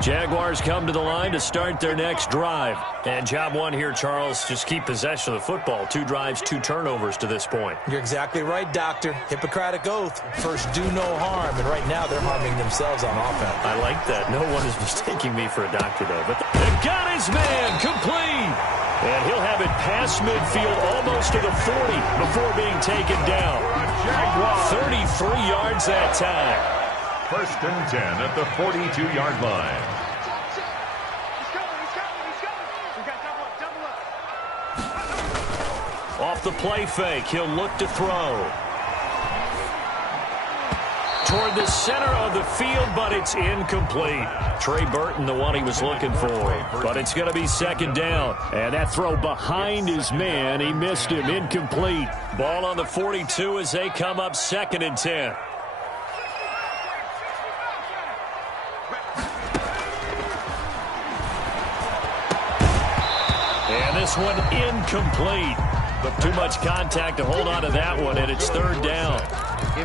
Jaguars come to the line to start their next drive. And job one here, Charles, just keep possession of the football. 2 drives, 2 turnovers to this point. You're exactly right, Doctor. Hippocratic oath. First, do no harm. And right now, they're harming themselves on offense. I like that. No one is mistaking me for a doctor, though. But they've got his man complete. And he'll have it past midfield almost to the 40 before being taken down. 33 yards that time. First and 10 at the 42-yard line. Off the play fake, he'll look to throw. Toward the center of the field, but it's incomplete. Trey Burton, the one he was looking for. But it's going to be second down. And that throw behind his man, he missed him, incomplete. Ball on the 42 as they come up 2nd and 10. And this one incomplete. But too much contact to hold on to that one, and it's 3rd down.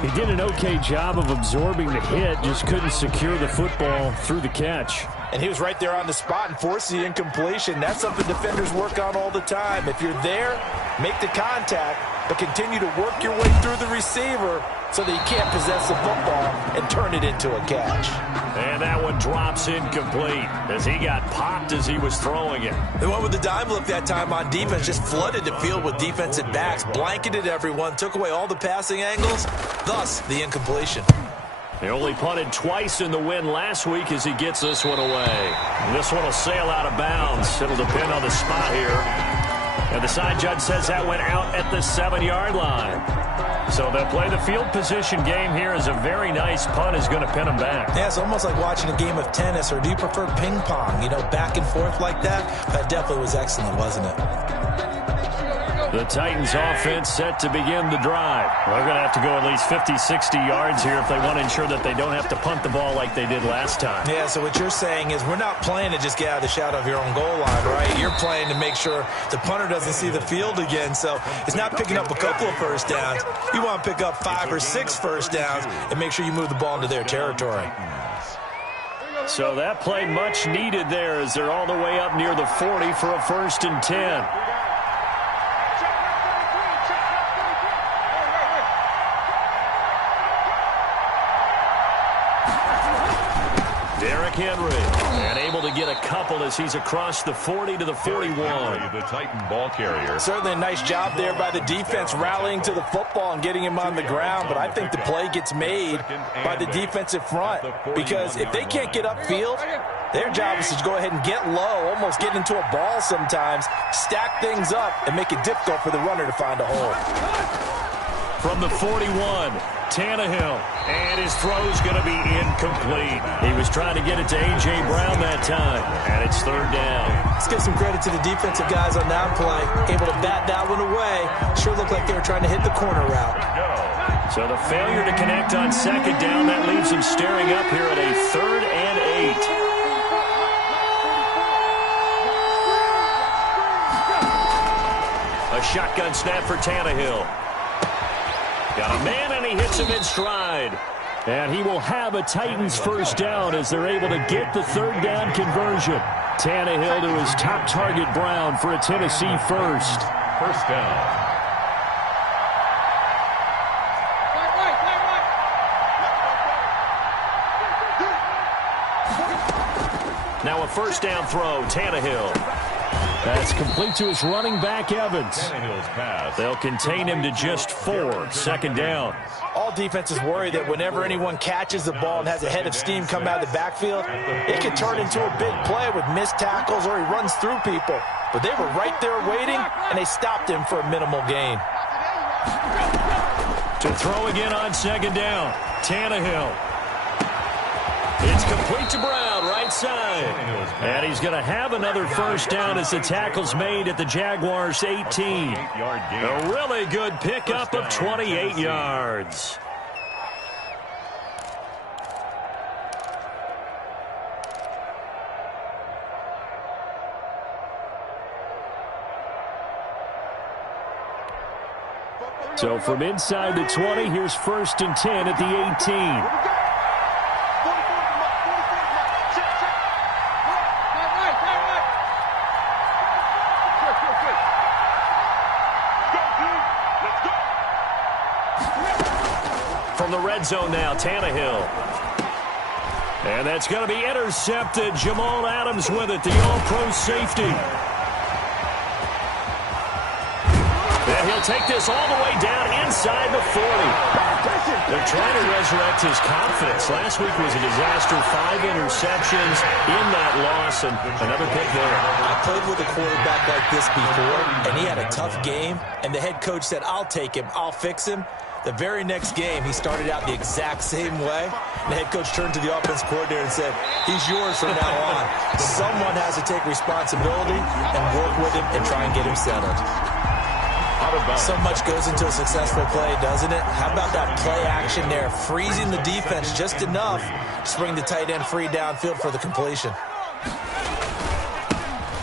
He did an okay job of absorbing the hit, just couldn't secure the football through the catch. And he was right there on the spot and forced the incompletion. That's something defenders work on all the time. If you're there, make the contact, but continue to work your way through the receiver so that you can't possess the football and turn it into a catch. And that one drops incomplete as he got popped as he was throwing it. The one with the dime look that time on defense just flooded the field with defensive backs, blanketed everyone, took away all the passing angles, thus the incompletion. He only punted twice in the win last week as he gets this one away. And this one will sail out of bounds. It'll depend on the spot here. And the side judge says that went out at the 7-yard line. So they'll play the field position game here as a very nice punt is going to pin them back. Yeah, it's almost like watching a game of tennis, or do you prefer ping pong? You know, back and forth like that? That definitely was excellent, wasn't it? The Titans offense set to begin the drive. They're going to have to go at least 50, 60 yards here if they want to ensure that they don't have to punt the ball like they did last time. Yeah, so what you're saying is we're not playing to just get out of the shadow of your own goal line, right? You're playing to make sure the punter doesn't see the field again. So it's not picking up a couple of first downs. You want to pick up 5 or 6 first downs and make sure you move the ball into their territory. So that play much needed there as they're all the way up near the 40 for a 1st and 10. Henry, and able to get a couple as he's across the 40 to the 41. The Titan ball carrier. Certainly a nice job there by the defense rallying to the football and getting him on the ground, but I think the play gets made by the defensive front because if they can't get upfield, their job is to go ahead and get low, almost get into a ball sometimes, stack things up, and make it difficult for the runner to find a hole. From the 41, Tannehill, and his throw's going to be incomplete. He was trying to get it to A.J. Brown that time, and it's 3rd down. Let's give some credit to the defensive guys on that play. Able to bat that one away. Sure looked like they were trying to hit the corner route. So the failure to connect on 2nd down, that leaves them staring up here at a 3rd and 8. A shotgun snap for Tannehill. Got a man, and he hits him in stride. And he will have a Titans first down as they're able to get the 3rd down conversion. Tannehill to his top target, Brown, for a Tennessee first. First down. Now a first down throw, Tannehill. That's complete to his running back, Evans. They'll contain him to just 4. 2nd down. All defenses worry that whenever anyone catches the ball and has a head of steam come out of the backfield, it can turn into a big play with missed tackles or he runs through people. But they were right there waiting, and they stopped him for a minimal gain. To throw again on 2nd down, Tannehill. It's complete to Brown, right side. And he's going to have another first down as the tackle's made at the Jaguars' 18. A really good pickup of 28 yards. So from inside the 20, here's 1st and 10 at the 18. from the red zone now. Tannehill. And that's going to be intercepted. Jamal Adams with it, the all-pro safety. And he'll take this all the way down inside the 40. They're trying to resurrect his confidence. Last week was a disaster. 5 interceptions in that loss, and another pick there. I played with a quarterback like this before, and he had a tough game, and the head coach said, I'll take him, I'll fix him. The very next game, he started out the exact same way. The head coach turned to the offense coordinator and said, he's yours from now on. Someone has to take responsibility and work with him and try and get him settled. So much goes into a successful play, doesn't it? How about that play action there, freezing the defense just enough to bring the tight end free downfield for the completion.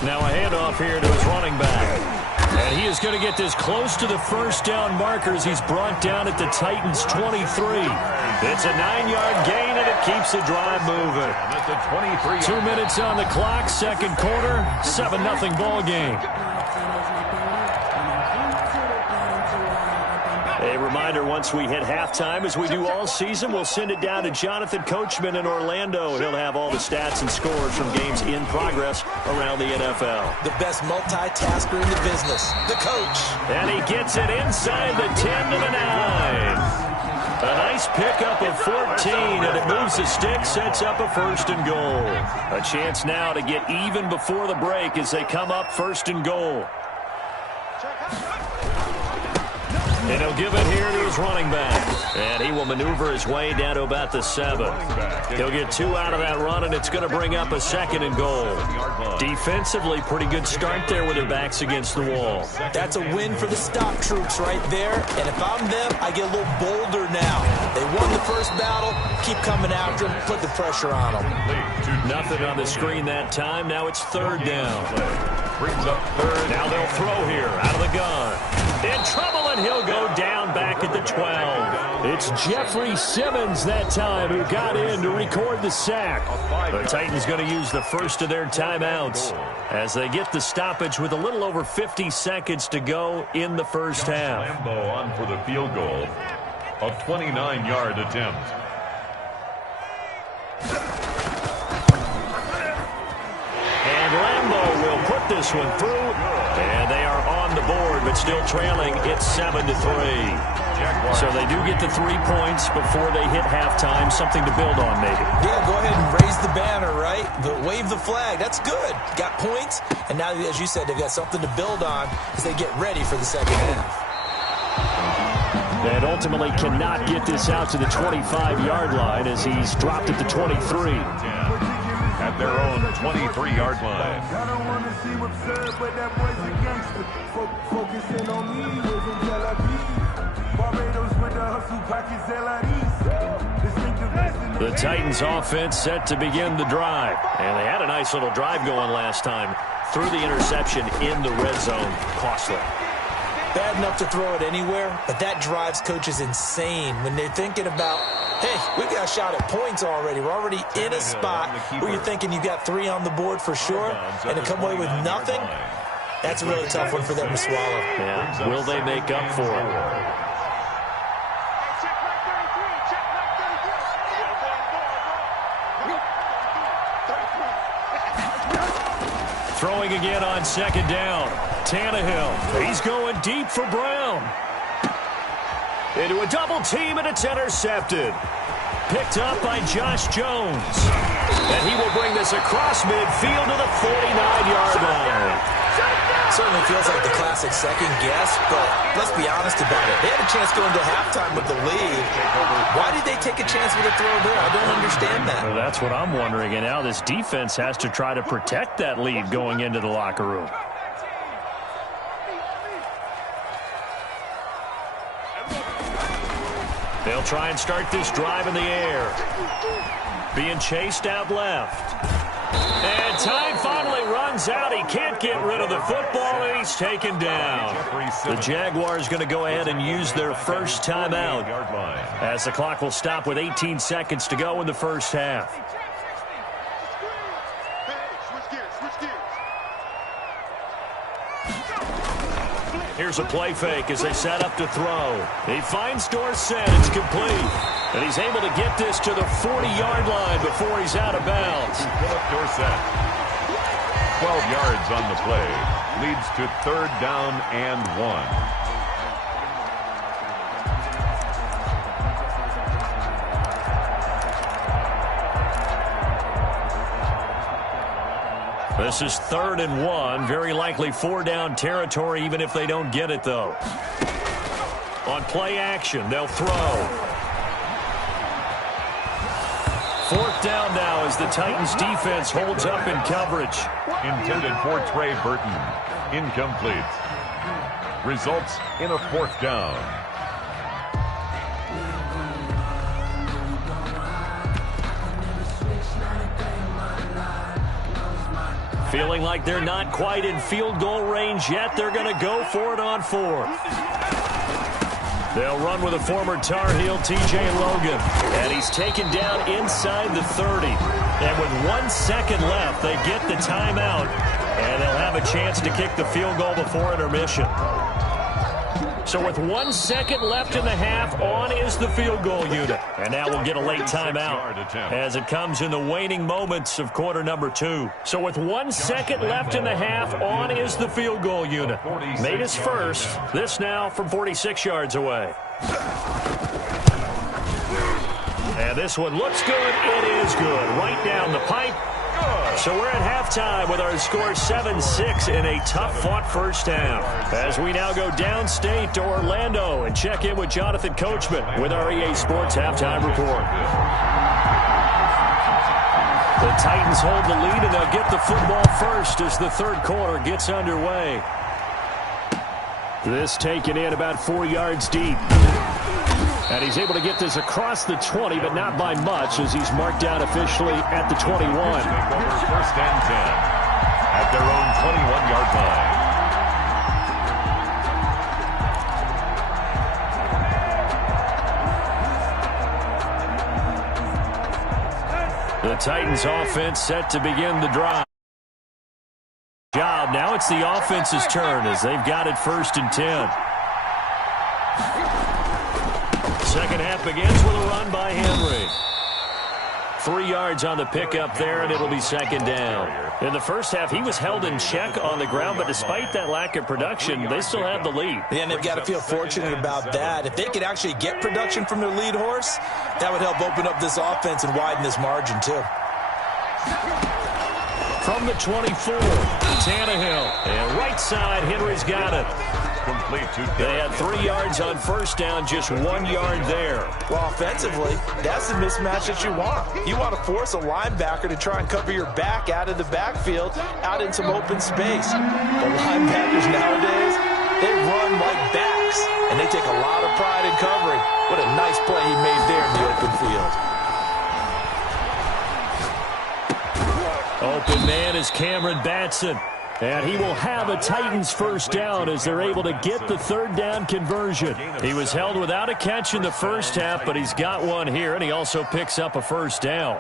Now a handoff here to his running back. And he is going to get this close to the first down markers. He's brought down at the Titans' 23. It's a 9-yard gain, and it keeps the drive moving. 2 minutes on the clock, second quarter, 7-0 ball game. A reminder, once we hit halftime, as we do all season, we'll send it down to Jonathan Coachman in Orlando. He'll have all the stats and scores from games in progress around the NFL. The best multitasker in the business, the coach. And he gets it inside the 10 to the 9. A nice pickup of 14, and it moves the stick, sets up a 1st and goal. A chance now to get even before the break as they come up 1st and goal. And he'll give it here to his running back. And he will maneuver his way down to about the 7. He'll get 2 out of that run, and it's going to bring up a 2nd and goal. Defensively, pretty good start there with their backs against the wall. That's a win for the stop troops right there. And if I'm them, I get a little bolder now. They won the first battle. Keep coming after them. Put the pressure on them. Nothing on the screen that time. Now it's 3rd down. Brings up 3rd. Now they'll throw here out of the gun. In trouble, and he'll go down back at the 12. It's Jeffrey Simmons that time who got in to record the sack. The Titans going to use the first of their timeouts as they get the stoppage with a little over 50 seconds to go in the first half. Lambo on for the field goal, a 29-yard attempt. And Lambo will put this one through, and they are on the board, but still trailing. It's 7-3. So they do get the 3 points before they hit halftime, something to build on maybe. Yeah, go ahead and raise the banner, right? Wave the flag. That's good. Got points, and now, as you said, they've got something to build on as they get ready for the second half. And ultimately cannot get this out to the 25-yard line as he's dropped at the 23. At their own 23-yard line. I don't want to see what's up, but that boy's a gangster. Focusing on me, wasn't Tel Aviv. Barbados with the hustle, pockets The Titans offense set to begin the drive. And they had a nice little drive going last time. Threw the interception in the red zone. Costly. Bad enough to throw it anywhere, but that drives coaches insane when they're thinking about, hey, we've got a shot at points already. We're already in a spot where you're thinking you've got 3 on the board for sure, and to come away with nothing, that's a really tough one for them to swallow. Yeah. Will they make up for it? Throwing again on 2nd down. Tannehill. He's going deep for Brown. Into a double team, and it's intercepted. Picked up by Josh Jones. And he will bring this across midfield to the 49-yard line. Certainly feels like the classic second guess, but let's be honest about it. They had a chance going to halftime with the lead. Why did they take a chance with a throw there? I don't understand that. Well, that's what I'm wondering. And now this defense has to try to protect that lead going into the locker room. They'll try and start this drive in the air. Being chased out left. And time finally runs out. He can't get rid of the football, and he's taken down. The Jaguars going to go ahead and use their first timeout as the clock will stop with 18 seconds to go in the first half. Here's a play fake as they set up to throw. He finds Dorsett. It's complete. And he's able to get this to the 40-yard line before he's out of bounds. Philip Dorsett. 12 yards on the play. Leads to 3rd down and 1. This is 3rd and 1. Very likely 4-down territory, even if they don't get it, though. On play action, they'll throw. 4th down now as the Titans defense holds up in coverage. Intended for Trey Burton. Incomplete. Results in a 4th down. Feeling like they're not quite in field goal range yet. They're going to go for it on 4th. They'll run with a former Tar Heel, T.J. Logan. And he's taken down inside the 30. And with 1 second left, they get the timeout. And they'll have a chance to kick the field goal before intermission. So with 1 second left in the half, on is the field goal unit. And now we'll get a late timeout as it comes in the waning moments of quarter number 2. So with 1 second left in the half, on is the field goal unit. Made his first. This now from 46 yards away. And this one looks good. It is good. Right down the pipe. So we're at halftime with our score 7-6 in a tough-fought first half. As we now go downstate to Orlando and check in with Jonathan Coachman with our EA Sports Halftime Report. The Titans hold the lead, and they'll get the football first as the 3rd quarter gets underway. This taken in about 4 yards deep. And he's able to get this across the 20, but not by much, as he's marked down officially at the 21. Over 1st and 10 at their own 21-yard line. The Titans offense set to begin the drive. Now it's the offense's turn as they've got it 1st and 10. Second half begins with a run by Henry. 3 yards on the pickup there, and it'll be 2nd down. In the first half, he was held in check on the ground, but despite that lack of production, they still have the lead. Yeah, and they've got to feel fortunate about that. If they could actually get production from their lead horse, that would help open up this offense and widen this margin, too. From the 24, Tannehill. And right side, Henry's got it. Complete to They had 3 yards on 1st down, just 1 yard there. Well, offensively, that's the mismatch that you want. You want to force a linebacker to try and cover your back out of the backfield, out in some open space. The linebackers nowadays, they run like backs, and they take a lot of pride in covering. What a nice play he made there in the open field. Open man is Cameron Batson. And he will have a Titans 1st down as they're able to get the 3rd down conversion. He was held without a catch in the first half, but he's got one here, and he also picks up a 1st down.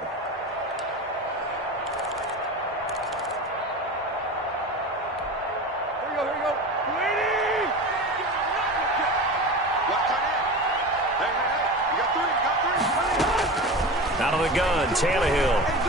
Out of the gun, Tannehill.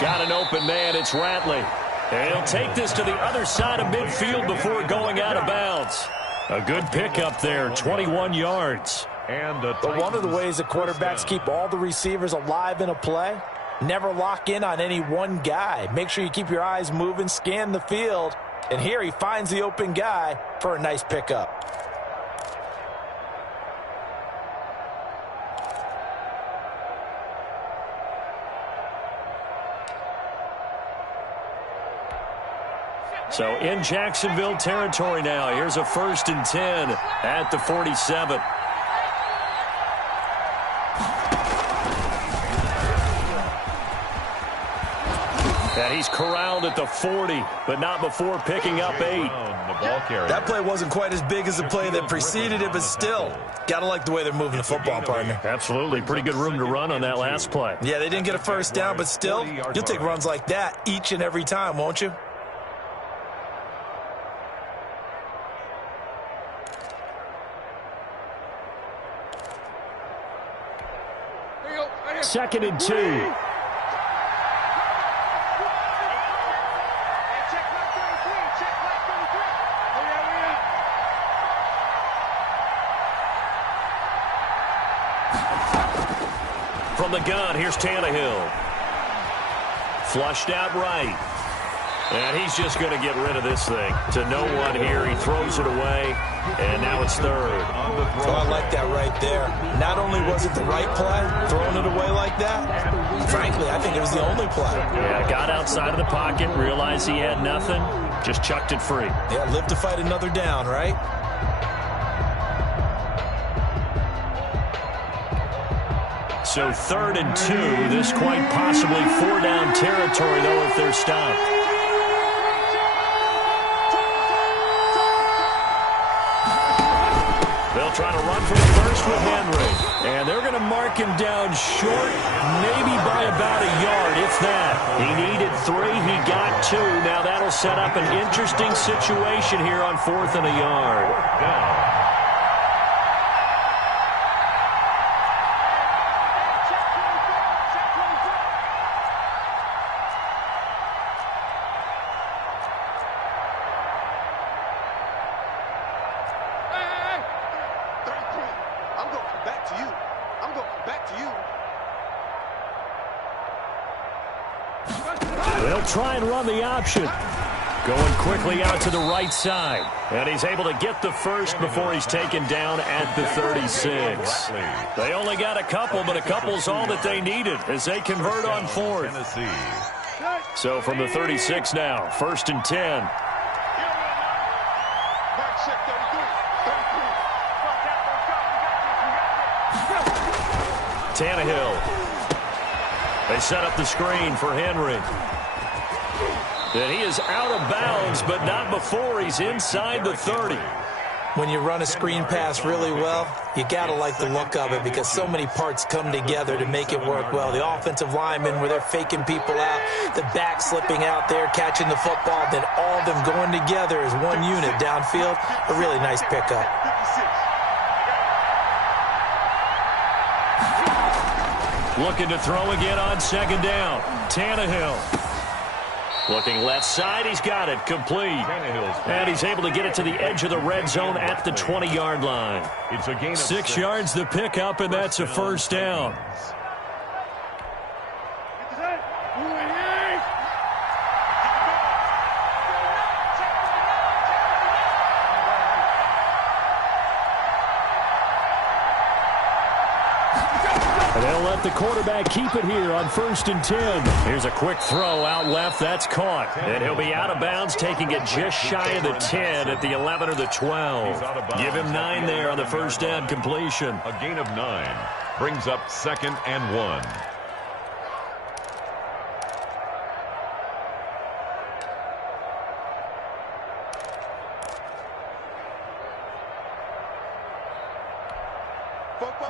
Got an open man, it's Ratley. And he'll take this to the other side of midfield before going out of bounds. A good pickup there, 21 yards. But one of the ways that quarterbacks keep all the receivers alive in a play, never lock in on any one guy. Make sure you keep your eyes moving, scan the field. And here he finds the open guy for a nice pickup. So in Jacksonville territory now. Here's a 1st and 10 at the 47. And he's corralled at the 40, but not before picking up 8. That play wasn't quite as big as the play that preceded it, but still, gotta like the way they're moving the football, partner. Absolutely. Pretty good room to run on that last play. Yeah, they didn't get a 1st down, but still, you'll take runs like that each and every time, won't you? 2nd and 2. From the gun, here's Tannehill. Flushed out right. And he's just going to get rid of this thing. To no one here. He throws it away. And now it's 3rd. Oh, I like that right there. Not only was it the right play, throwing it away like that, frankly, I think it was the only play. Yeah, got outside of the pocket, realized he had nothing, just chucked it free. Yeah, live to fight another down, right? So 3rd and 2. This quite possibly 4-down territory, though, if they're stopped. They'll try to run for the first with Henry. And they're going to mark him down short, maybe by about a yard, if that. He needed 3. He got 2. Now that'll set up an interesting situation here on 4th and a yard. Down. They'll try and run the option. Going quickly out to the right side. And he's able to get the first before he's taken down at the 36. They only got a couple, but a couple's all that they needed as they convert on 4th. So from the 36 now, 1st and 10. Tannehill. They set up the screen for Henry. And he is out of bounds, but not before he's inside the 30. When you run a screen pass really well, you got to like the look of it because so many parts come together to make it work well. The offensive linemen, where they're faking people out, the back slipping out there, catching the football, then all of them going together as one unit downfield. A really nice pickup. Looking to throw again on 2nd down. Tannehill. Looking left side, he's got it, complete. And he's able to get it to the edge of the red zone at the 20-yard line. It's a gain of 6 yards the pickup, and that's a 1st down. They'll let the quarterback keep it here on 1st and 10. Here's a quick throw out left. That's caught. And he'll be out of bounds, taking it just shy of the 10 at the 11 or the 12. Give him 9 there on the 1st down completion. A gain of 9 brings up 2nd and 1.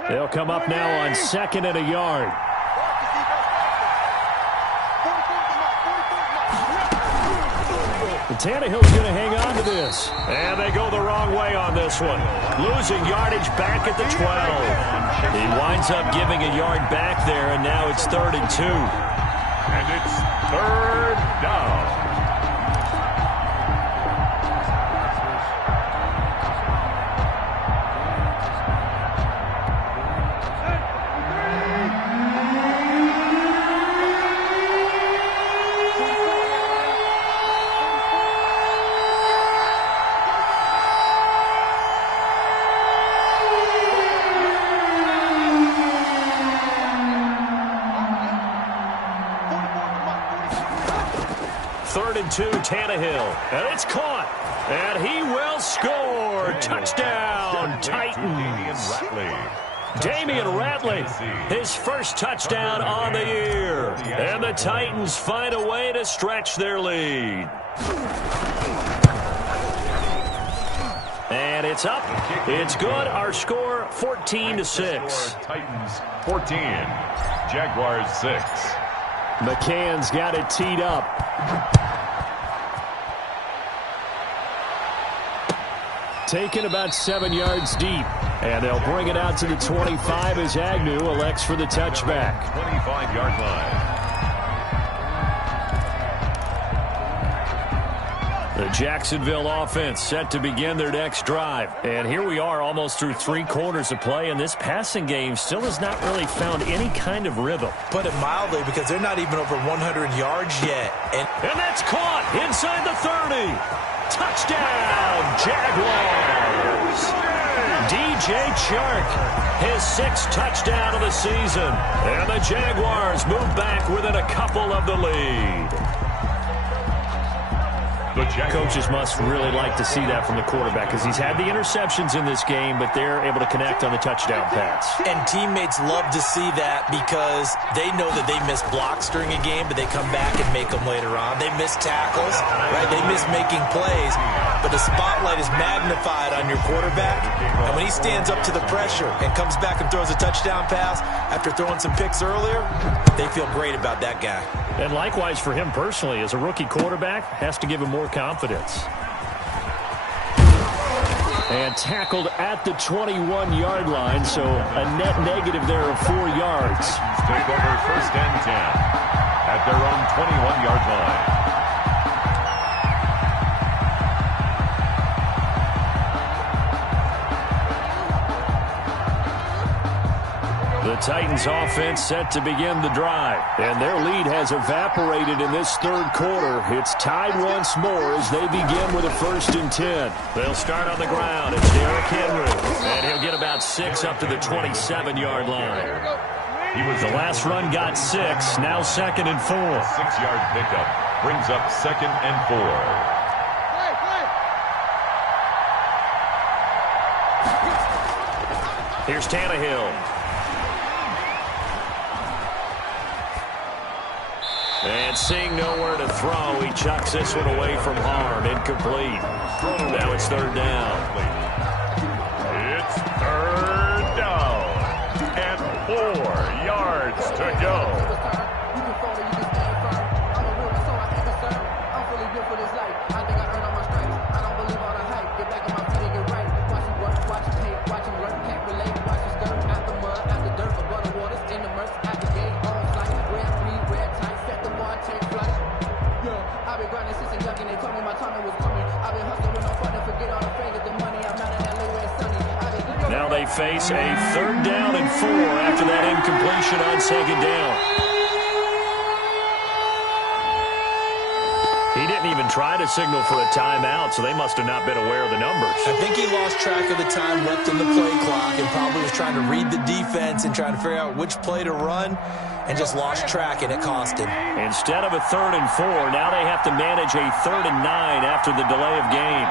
They'll come up now on 2nd and a yard. And Tannehill's going to hang on to this. And they go the wrong way on this one. Losing yardage back at the 12. He winds up giving a yard back there, and now it's 3rd and 2. And it's 3rd down. Tannehill, and it's caught, and he will score. Touchdown, Titans. Damian Ratley, his first touchdown on the year, and the Titans find a way to stretch their lead. And it's up. It's good. Our score, 14-6. Titans 14, Jaguars 6. McCann's got it teed up. taken about 7 yards deep. And they'll bring it out to the 25 as Agnew elects for the touchback. 25-yard line. The Jacksonville offense set to begin their next drive. And here we are almost through 3 quarters of play, and this passing game still has not really found any kind of rhythm. Put it mildly, because they're not even over 100 yards yet. And that's caught inside the 30. Touchdown, Jaguars. DJ Chark, his 6th touchdown of the season. And the Jaguars move back within a couple of the lead. Coaches must really like to see that from the quarterback, because he's had the interceptions in this game, but they're able to connect on the touchdown pass. And teammates love to see that, because they know that they miss blocks during a game, but they come back and make them later on. They miss tackles, right? They miss making plays, but the spotlight is magnified on your quarterback. And when he stands up to the pressure and comes back and throws a touchdown pass after throwing some picks earlier, they feel great about that guy. And likewise for him personally, as a rookie quarterback, has to give him more confidence. And tackled at the 21-yard line, so a net negative there of 4 yards. Take over 1st and 10 at their own 21-yard line. The Titans offense set to begin the drive, and their lead has evaporated in this 3rd quarter. It's tied once more as they begin with a 1st and 10. They'll start on the ground. It's Derrick Henry, and he'll get about 6 up to the 27-yard line. The last run got 6, now 2nd and 4. 6-yard pickup brings up 2nd and 4. Here's Tannehill. And seeing nowhere to throw, he chucks this one away from harm. Incomplete. Now it's 3rd down. It's 3rd down. And 4 yards to go. Now they face a 3rd down and 4 after that incompletion on 2nd down. He didn't even try to signal for a timeout, so they must have not been aware of the numbers. I think he lost track of the time left in the play clock and probably was trying to read the defense and trying to figure out which play to run, and just lost track, and it cost him. Instead of a 3rd and 4, now they have to manage a 3rd and 9 after the delay of game.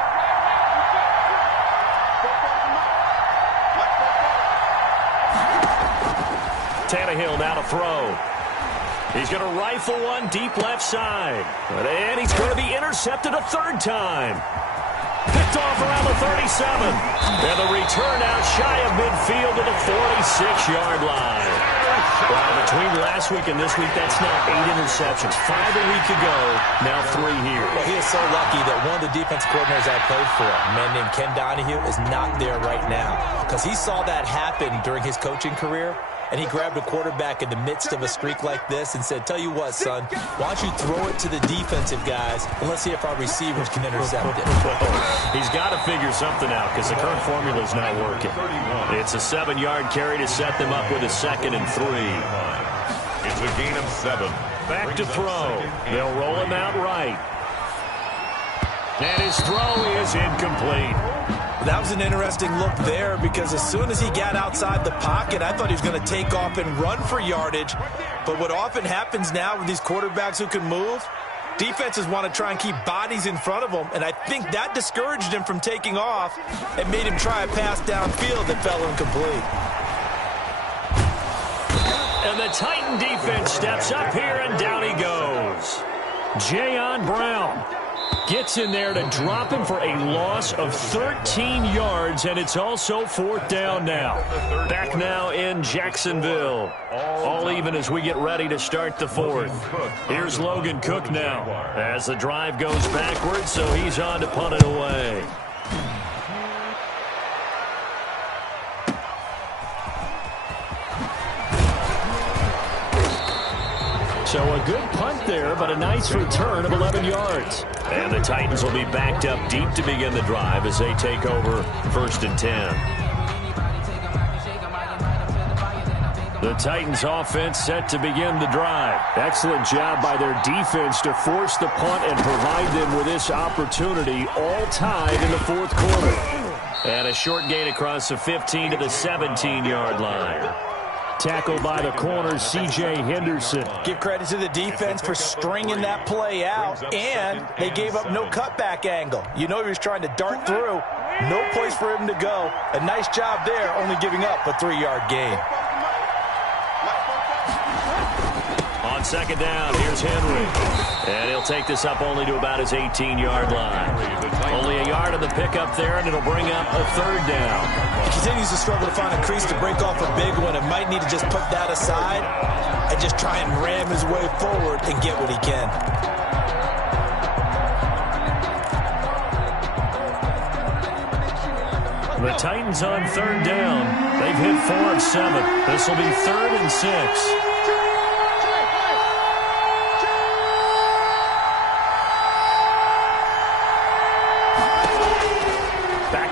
Tannehill now to throw. He's going to rifle one deep left side. And he's going to be intercepted a 3rd time. Picked off around the 37. And the return out shy of midfield to the 46-yard line. Well, between last week and this week, that's now 8 interceptions. 5 a week ago, now 3 here. Well, he is so lucky that one of the defense coordinators I played for, a man named Ken Donahue, is not there right now, because he saw that happen during his coaching career, and he grabbed a quarterback in the midst of a streak like this and said, tell you what, son, why don't you throw it to the defensive guys, and let's see if our receivers can intercept it. He's got to figure something out, because the current formula is not working. It's a 7-yard carry to set them up with a 2nd and 3. It's a gain of 7. Back to throw. They'll roll him out right. And his throw is incomplete. That was an interesting look there, because as soon as he got outside the pocket, I thought he was going to take off and run for yardage. But what often happens now with these quarterbacks who can move, defenses want to try and keep bodies in front of them, and I think that discouraged him from taking off and made him try a pass downfield that fell incomplete. And the Titan defense steps up here, and down he goes. Jayon Brown gets in there to drop him for a loss of 13 yards, and it's also 4th down now. Back now in Jacksonville. All even as we get ready to start the 4th. Here's Logan Cook now as the drive goes backwards, so he's on to punt it away. So a good punt there, but a nice return of 11 yards. And the Titans will be backed up deep to begin the drive as they take over 1st and 10. The Titans offense set to begin the drive. Excellent job by their defense to force the punt and provide them with this opportunity, all tied in the 4th quarter. And a short gain across the 15 to the 17-yard line. Tackled by the corner, C.J. Henderson. Give credit to the defense for stringing that play out, and they gave up no cutback angle. You know he was trying to dart through. No place for him to go. A nice job there, only giving up a 3-yard gain. On 2nd down, here's Henry. And he'll take this up only to about his 18-yard line. Only a yard of the pickup there, and it'll bring up a 3rd down. He continues to struggle to find a crease to break off a big one, and might need to just put that aside and just try and ram his way forward and get what he can. The Titans on 3rd down. They've hit 4 of 7. This will be 3rd and 6.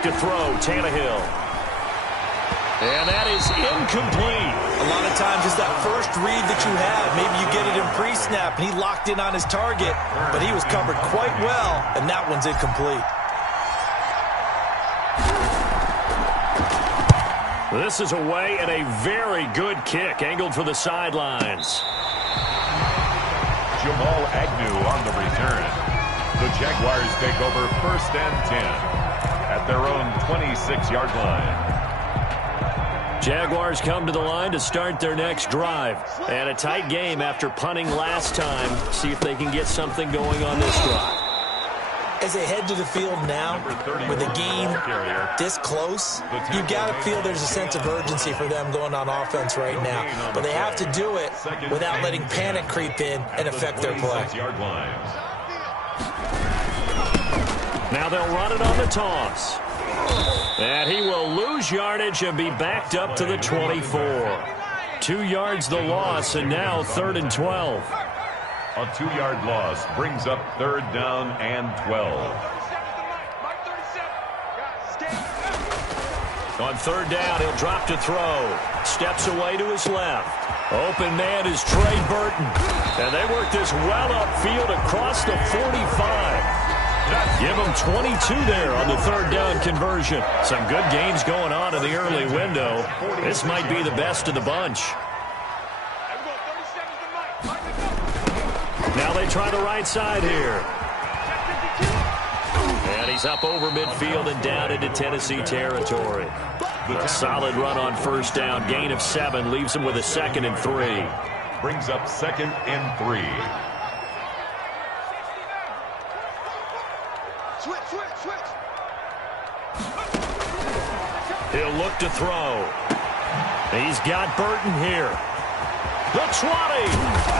To throw, Tannehill. And that is incomplete. A lot of times it's that first read that you have. Maybe you get it in pre-snap, and he locked in on his target, but he was covered quite well, and that one's incomplete. This is away and a very good kick, angled for the sidelines. Jamal Agnew on the return. The Jaguars take over 1st and 10. At their own 26-yard line. Jaguars come to the line to start their next drive. And a tight game after punting last time. See if they can get something going on this drive. As they head to the field now, with the game this close, you've got to feel there's a sense of urgency for them going on offense right now. But they have to do it without letting panic creep in and affect their play. Now they'll run it on the toss. And he will lose yardage and be backed up to the 24. 2 yards the loss, and now 3rd and 12. A 2-yard loss brings up 3rd down and 12. On 3rd down, he'll drop to throw. Steps away to his left. Open man is Trey Burton. And they work this well upfield across the 45. Give them 22 there on the 3rd down conversion. Some good gains going on in the early window. This might be the best of the bunch. Now they try the right side here. And he's up over midfield and down into Tennessee territory. A solid run on 1st down. Gain of 7 leaves him with a 2nd and 3. Brings up 2nd and 3. He'll look to throw. He's got Burton here. The 20.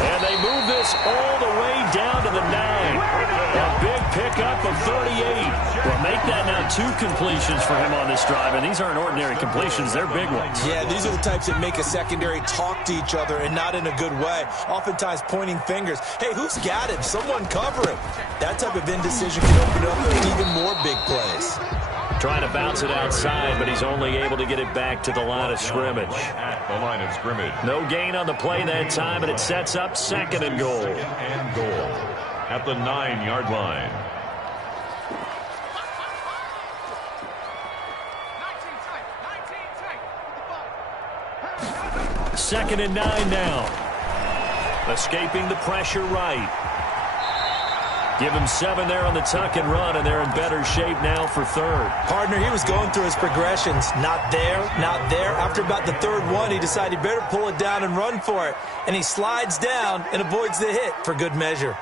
And they move this all the way down to the 9. A big pickup of 38. Well, make that now 2 completions for him on this drive. And these aren't ordinary completions. They're big ones. Yeah, these are the types that make a secondary talk to each other and not in a good way. Oftentimes pointing fingers. Hey, who's got him? Someone cover him. That type of indecision can open up even more big plays. Trying to bounce it outside, but he's only able to get it back to the line of scrimmage. At the line of scrimmage. No gain on the play that time, and it sets up 2nd and goal. 2nd and goal. At the 9-yard line. Second and 9 now. Escaping the pressure right. Give him 7 there on the tuck and run, and they're in better shape now for 3rd. Partner, he was going through his progressions. Not there, not there. After about the 3rd one, he decided he better pull it down and run for it. And he slides down and avoids the hit for good measure.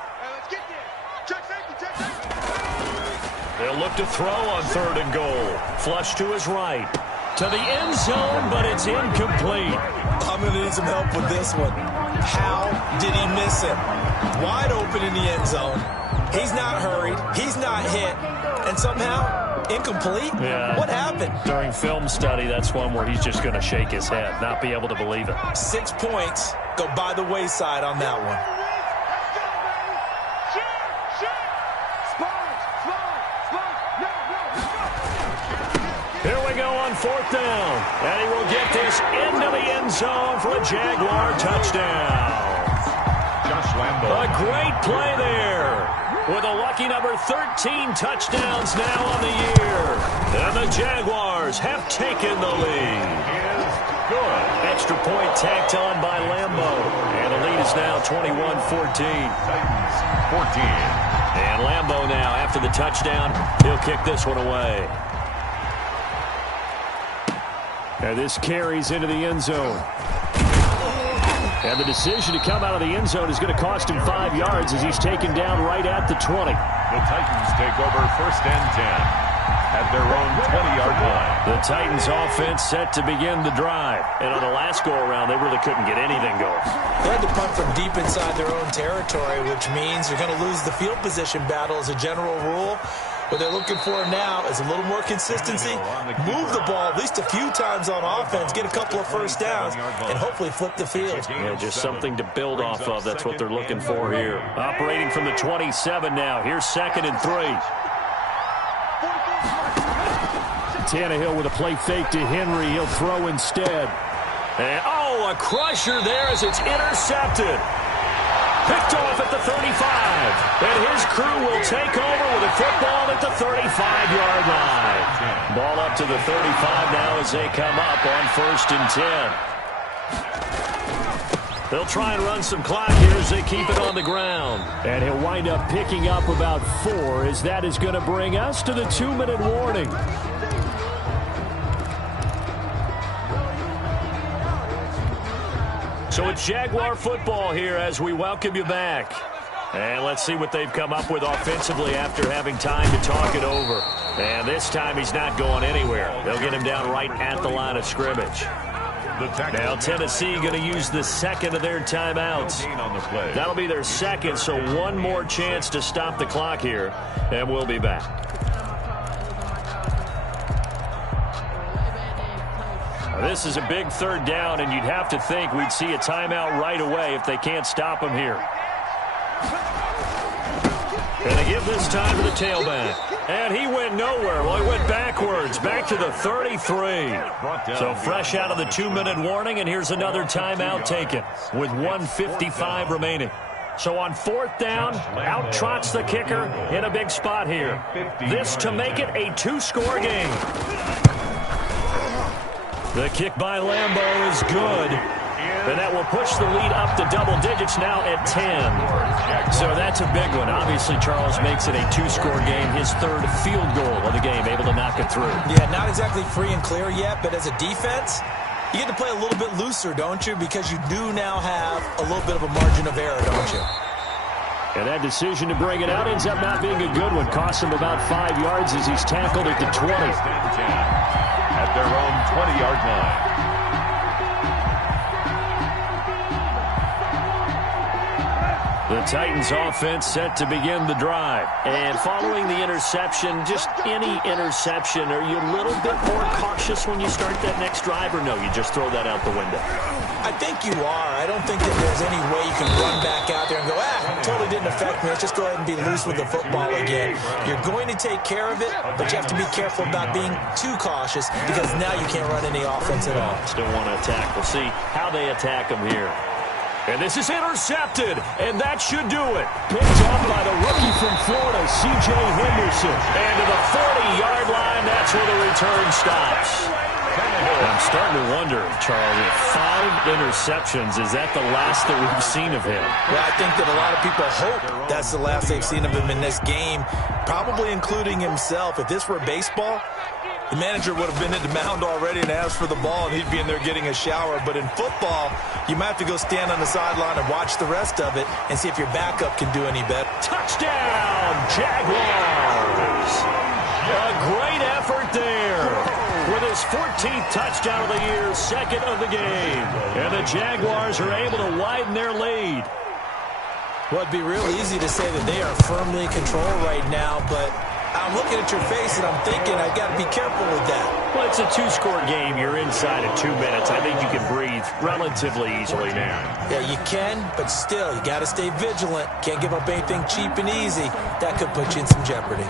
They'll look to throw on 3rd and goal. Flush to his right. To the end zone, but it's incomplete. I'm going to need some help with this one. How did he miss it? Wide open in the end zone. He's not hurried. He's not hit. And somehow, incomplete? Yeah. What happened? During film study, that's one where he's just going to shake his head, not be able to believe it. 6 points go by the wayside on that one. on fourth down. And he will get this into the end zone for a Jaguar touchdown. Josh Lambo. A great play there. With a lucky number 13 touchdowns now on the year. And the Jaguars have taken the lead. Is good. Extra point tacked on by Lambo. And the lead is now 21-14. Titans 14. And Lambo now, after the touchdown, he'll kick this one away. And this carries into the end zone. And the decision to come out of the end zone is going to cost him 5 yards as he's taken down right at the 20. The Titans take over first and 10 at their own 20-yard line. The Titans offense set to begin the drive. And on the last go-around, they really couldn't get anything going. They had to punt from deep inside their own territory, which means you're going to lose the field position battle as a general rule. What they're looking for now is a little more consistency, move the ball at least a few times on offense, get a couple of first downs, and hopefully flip the field. Yeah, just something to build off of. That's what they're looking for here. Operating from the 27 now. Here's 2nd and 3. Tannehill with a play fake to Henry. He'll throw instead. And, a crusher there as it's intercepted. Picked off at the 35. And his crew will take over with a football at the 35-yard line. Ball up to the 35 now as they come up on 1st and 10. They'll try and run some clock here as they keep it on the ground. And he'll wind up picking up about 4 as that is going to bring us to the 2-minute warning. So it's Jaguar football here as we welcome you back. And let's see what they've come up with offensively after having time to talk it over. And this time he's not going anywhere. They'll get him down right at the line of scrimmage. Now Tennessee going to use the second of their timeouts. That'll be their second, so one more chance to stop the clock here. And we'll be back. This is a big 3rd down, and you'd have to think we'd see a timeout right away if they can't stop him here. And they give this time to the tailback. And he went nowhere. Well, he went backwards, back to the 33. So fresh out of the 2-minute warning, and here's another timeout taken with 1:55 remaining. So on 4th down, out trots the kicker in a big spot here. This to make it a 2-score game. The kick by Lambo is good. And that will push the lead up to double digits now at 10. So that's a big one. Obviously, Charles makes it a 2-score game. His 3rd field goal of the game, able to knock it through. Yeah, not exactly free and clear yet, but as a defense, you get to play a little bit looser, don't you? Because you do now have a little bit of a margin of error, don't you? And that decision to bring it out ends up not being a good one. Costs him about 5 yards as he's tackled at the 20. At their own 20-yard line. The Titans offense set to begin the drive. And following the interception, just any interception, are you a little bit more cautious when you start that next drive, or no, you just throw that out the window? I think you are. I don't think that there's any way you can run back out there and go, totally didn't affect me. Let's just go ahead and be loose with the football again. You're going to take care of it, but you have to be careful about being too cautious because now you can't run any offense at all. Still want to attack. We'll see how they attack him here. And this is intercepted, and that should do it. Picked up by the rookie from Florida, C.J. Henderson. And to the 40-yard line, that's where the return stops. I'm starting to wonder, Charles, if 5 interceptions, is that the last that we've seen of him? Well, I think that a lot of people hope that's the last they've seen of him in this game, probably including himself. If this were baseball, the manager would have been in the mound already and asked for the ball, and he'd be in there getting a shower. But in football, you might have to go stand on the sideline and watch the rest of it and see if your backup can do any better. Touchdown, Jaguars! A great effort there. With his 14th touchdown of the year, 2nd of the game. And the Jaguars are able to widen their lead. Well, it'd be real easy to say that they are firmly in control right now, but I'm looking at your face and I'm thinking I've got to be careful with that. Well, it's a 2-score game. You're inside of 2 minutes. I think you can breathe relatively easily now. Yeah, you can, but still, you got to stay vigilant. Can't give up anything cheap and easy. That could put you in some jeopardy.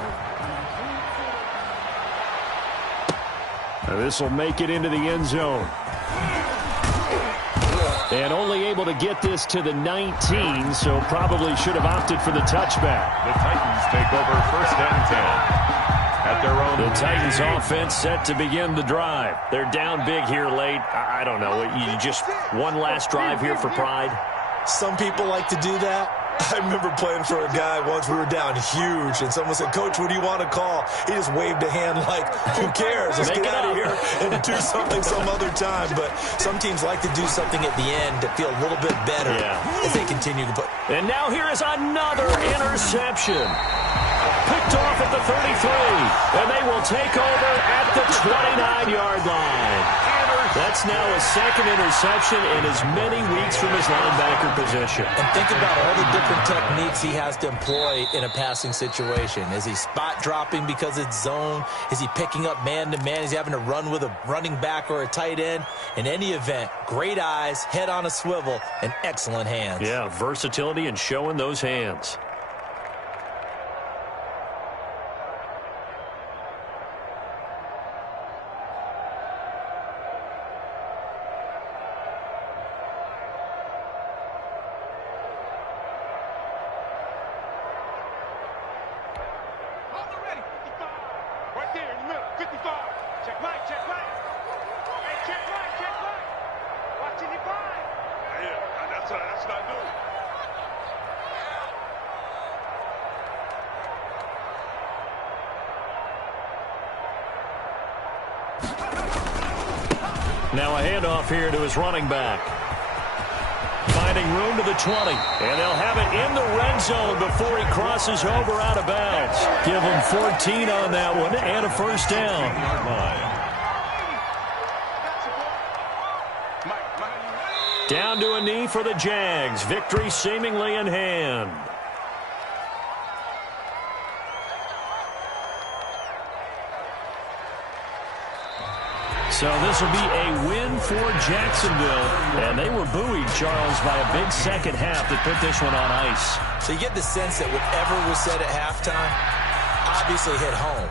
This will make it into the end zone. And only able to get this to the 19, so probably should have opted for the touchback. The Titans take over 1st and 10 at their own. The Titans offense set to begin the drive. They're down big here late. I don't know. You just one last drive here for pride. Some people like to do that. I remember playing for a guy once. We were down huge, and someone said, "Coach, what do you want to call?" He just waved a hand like, "Who cares? Let's get out of here and do something some other time." But some teams like to do something at the end to feel a little bit better as they continue to put. And now here is another interception. Picked off at the 33, and they will take over at the 29-yard line. That's now a second interception in as many weeks from his linebacker position. And think about all the different techniques he has to employ in a passing situation. Is he spot dropping because it's zone? Is he picking up man-to-man? Is he having to run with a running back or a tight end? In any event, great eyes, head on a swivel, and excellent hands. Yeah, versatility and showing those hands. Now a handoff here to his running back. Finding room to the 20. And they'll have it in the red zone before he crosses over out of bounds. Give him 14 on that one and a first down. Down to a knee for the Jags. Victory seemingly in hand. So this will be a win for Jacksonville. And they were buoyed, Charles, by a big second half that put this one on ice. So you get the sense that whatever was said at halftime obviously hit home.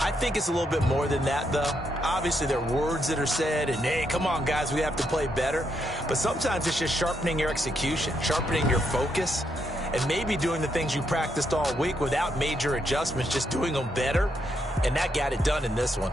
I think it's a little bit more than that, though. Obviously, there are words that are said, and, hey, come on, guys, we have to play better. But sometimes it's just sharpening your execution, sharpening your focus, and maybe doing the things you practiced all week without major adjustments, just doing them better. And that got it done in this one.